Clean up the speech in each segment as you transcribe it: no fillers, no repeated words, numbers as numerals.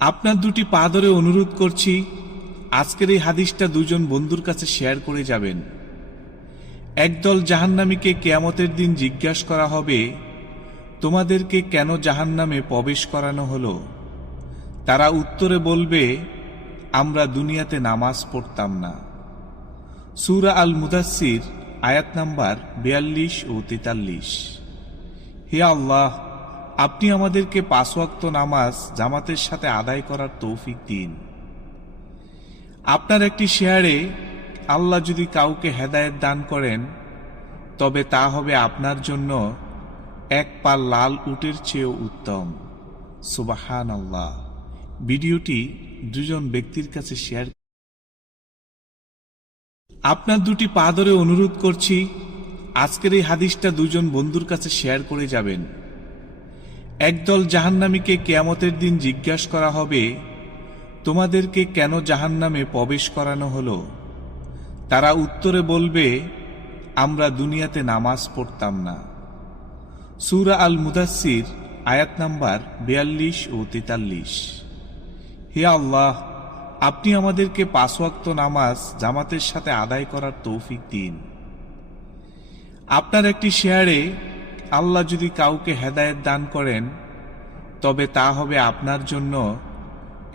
আপনার দুটি পা ধরে অনুরোধ করছি, আজকের এই হাদিসটা দুজন বন্ধুর কাছে শেয়ার করে যাবেন। একদল জাহান্নামীকে কিয়ামতের দিন জিজ্ঞাসা করা হবে, তোমাদেরকে কেন জাহান্নামে প্রবেশ করানো হলো? তারা উত্তরে বলবে, আমরা দুনিয়াতে নামাজ পড়তাম না। সূরা আল মুদাসসির আয়াত নাম্বার 42 ও 43। হে আল্লাহ, আপনি আমাদেরকে 5 ওয়াক্ত নামাজ জামাতের সাথে আদায় করার তৌফিক দিন। আপনার একটি শেয়ারে আল্লাহ যদি কাউকে হেদায়েত দান করেন, তবে তা হবে আপনার জন্য এক পা লাল উটের চেয়েও উত্তম। সুবহানাল্লাহ। ভিডিওটি দুজন ব্যক্তির কাছে শেয়ার। আপনার দুটি পা ধরে অনুরোধ করছি, আজকের এই হাদিসটা দুজন বন্ধুর কাছে শেয়ার করে যাবেন। একদল জাহান্নামীকে কিয়ামতের দিন জিজ্ঞাসা করা হবে, তোমাদেরকে কেন জাহান্নামে প্রবেশ করানো হলো? তারা উত্তরে বলবে, আমরা দুনিয়াতে নামাজ পড়তাম না। সূরা আল মুদাসসির আয়াত নাম্বার 42 ও 43। হে আল্লাহ, আপনি আমাদেরকে 5 ওয়াক্ত নামাজ জামাতের সাথে আদায় করার তৌফিক দিন। আপনার একটি শেয়ারে আল্লাহ যদি কাউকে হেদায়েত দান করেন, তবে তা হবে আপনার জন্য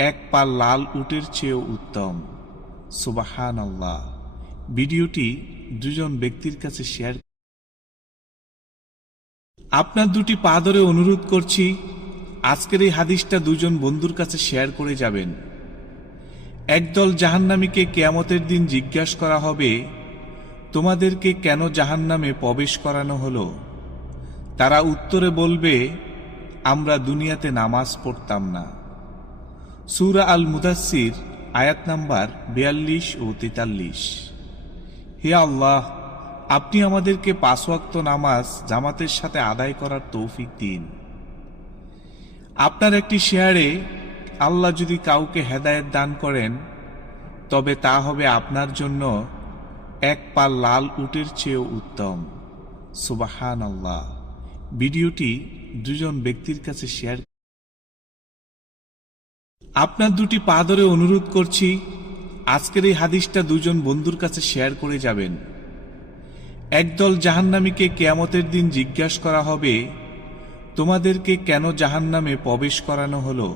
এক পা লাল উটের চেয়েও উত্তম। সুবহানাল্লাহ। ভিডিওটি দুজন ব্যক্তির কাছে শেয়ার। আপনার দুটি পা ধরে অনুরোধ করছি, আজকের এই হাদিসটা দুজন বন্ধুর কাছে শেয়ার করে যাবেন। একদল জাহান্নামীকে কিয়ামতের দিন জিজ্ঞাসা করা হবে, তোমাদেরকে কেন জাহান্নামে প্রবেশ করানো হলো? তারা উত্তরে বলবে, আমরা দুনিয়াতে নামাজ পড়তাম না। সূরা আল মুদাসসির আয়াত নাম্বার 42 ও 43। হে আল্লাহ, আপনি আমাদেরকে 5 ওয়াক্ত নামাজ জামাতের সাথে আদায় করার তৌফিক দিন। আপনার একটি শেয়ারে আল্লাহ যদি কাউকে হেদায়েত দান করেন, তবে তা হবে আপনার জন্য এক পা লাল উটের চেয়েও উত্তম। সুবহানাল্লাহ। ভিডিওটি দুজন ব্যক্তির কাছে শেয়ার। আপনার দুটি পা ধরে অনুরোধ করছি, আজকের এই হাদিসটা দুজন বন্ধুর কাছে শেয়ার করে যাবেন। একদল জাহান্নামীকে কিয়ামতের দিন জিজ্ঞাসা করা হবে, তোমাদেরকে কেন জাহান্নামে প্রবেশ করানো হলো?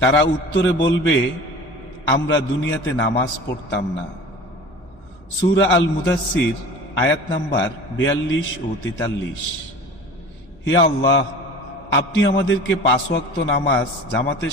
তারা উত্তরে বলবে, আমরা দুনিয়াতে নামাজ পড়তাম না। সূরা আল মুদাসসির আয়াত নাম্বার 42 ও 43। হে আল্লাহ, আপনি আমাদেরকে 5 ওয়াক্ত নামাজ জামাতের